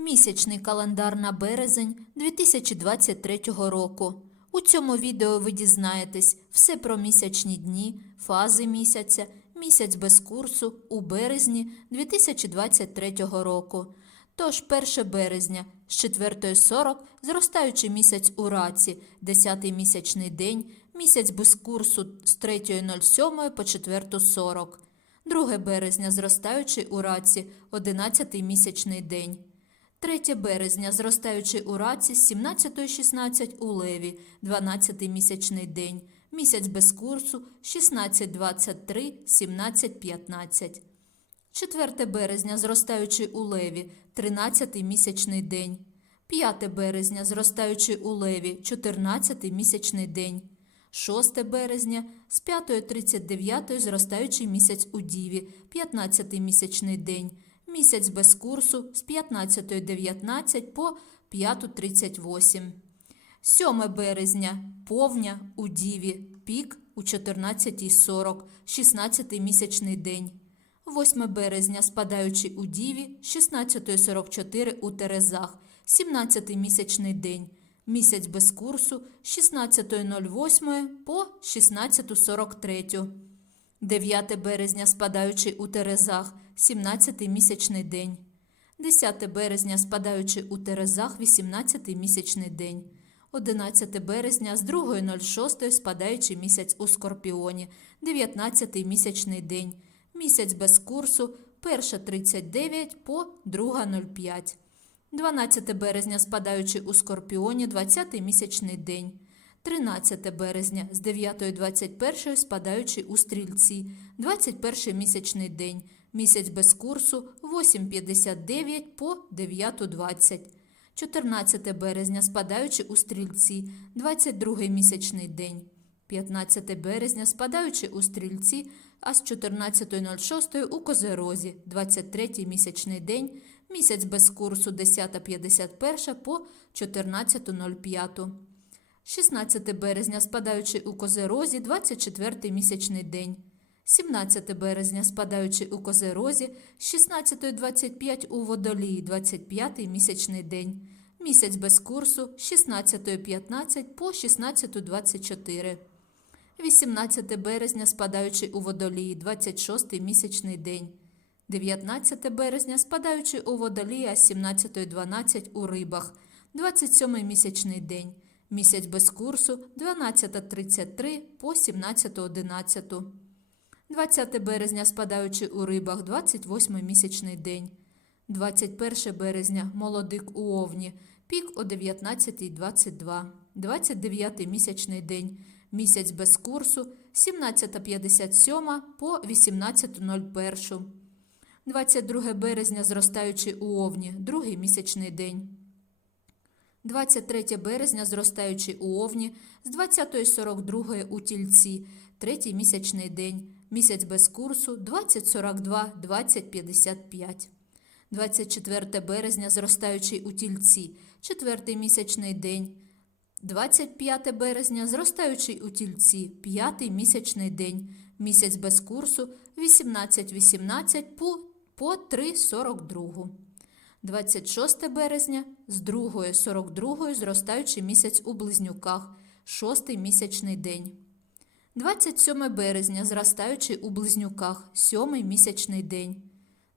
Місячний календар на березень 2023 року. У цьому відео ви дізнаєтесь все про місячні дні, фази місяця, місяць без курсу у березні 2023 року. Тож 1 березня з 4.40 зростаючий місяць у раці, 10-й місячний день, місяць без курсу з 3.07 по 4.40. 2 березня зростаючий у раці, 11-й місячний день. 3 березня зростаючий у раці з 17.16 у леві, 12-й місячний день. Місяць без курсу 16.23, 17.15. 4 березня зростаючий у леві, 13-й місячний день. 5 березня зростаючий у леві, 14-й місячний день. 6 березня з 5.39 зростаючий місяць у Діві, 15-й місячний день. Місяць без курсу з 15.19 по 5.38. 7 березня повня у Діві, пік у 14.40, 16-й місячний день. 8 березня спадаючий у Діві, 16.44 у Терезах, 17-й місячний день. Місяць без курсу з 16.08 по 16.43. 9 березня спадаючий у Терезах, 17-й місячний день. 10 березня спадаючий у Терезах, 18-й місячний день. 11 березня з 2.06 спадаючий місяць у Скорпіоні, 19-й місячний день. Місяць без курсу 1.39 по 2.05. 12 березня спадаючий у Скорпіоні, 20-й місячний день. 13 березня з 9.21 спадаючий у Стрільці, 21 місячний день. Місяць без курсу 8.59 по 9.20. 14 березня спадаючи у Стрільці, 22 місячний день. 15 березня спадаючи у Стрільці, а з 14.06 у Козерозі, 23 місячний день, місяць без курсу 10.51 по 14.05. 16 березня спадаючи у Козерозі, 24 місячний день. 17 березня спадаючи у Козерозі, з 16.25 у Водолії, 25 місячний день. Місяць без курсу з 16.15 по 16.24. 18 березня спадаючи у Водолії, 26 місячний день. 19 березня спадаючи у з 17.12 у Рибах, 27 місячний день. Місяць без курсу 12.33 по 17.11. 20 березня спадаючи у Рибах, 28 місячний день. 21 березня молодик у Овні, пік о 19.22. 29 місячний день. Місяць без курсу 17.57 по 18.01. 22 березня зростаючи у Овні, другий місячний день. 23 березня зростаючи у Овні, з 20.42 у Тільці, третій місячний день. Місяць без курсу 20.42, 20.55. 24 березня зростаючий у Тільці, четвертий місячний день. 25 березня зростаючий у Тільці, п'ятий місячний день. Місяць без курсу 18.18 по, по 3.42. 26 березня з 2.42 зростаючий місяць у Близнюках, шостий місячний день. 27 березня зростаючий у Близнюках, сьомий місячний день.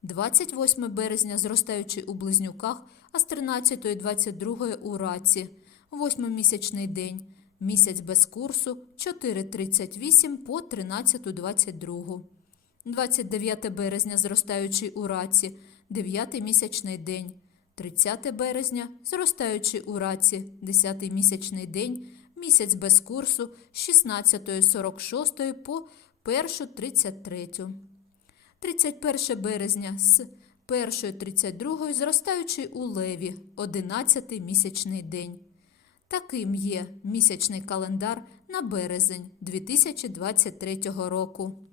28 березня зростаючий у Близнюках, а з 13.22 у Раці, восьмий місячний день. Місяць без курсу 4.38 по 13.22. 29 березня зростаючий у Раці, 9 місячний день. 30 березня зростаючий у Раці, 10 місячний день. Місяць без курсу з 16.46 по 1.33. 31 березня з 1.32 зростаючий у Леві, 11 місячний день. Таким є місячний календар на березень 2023 року.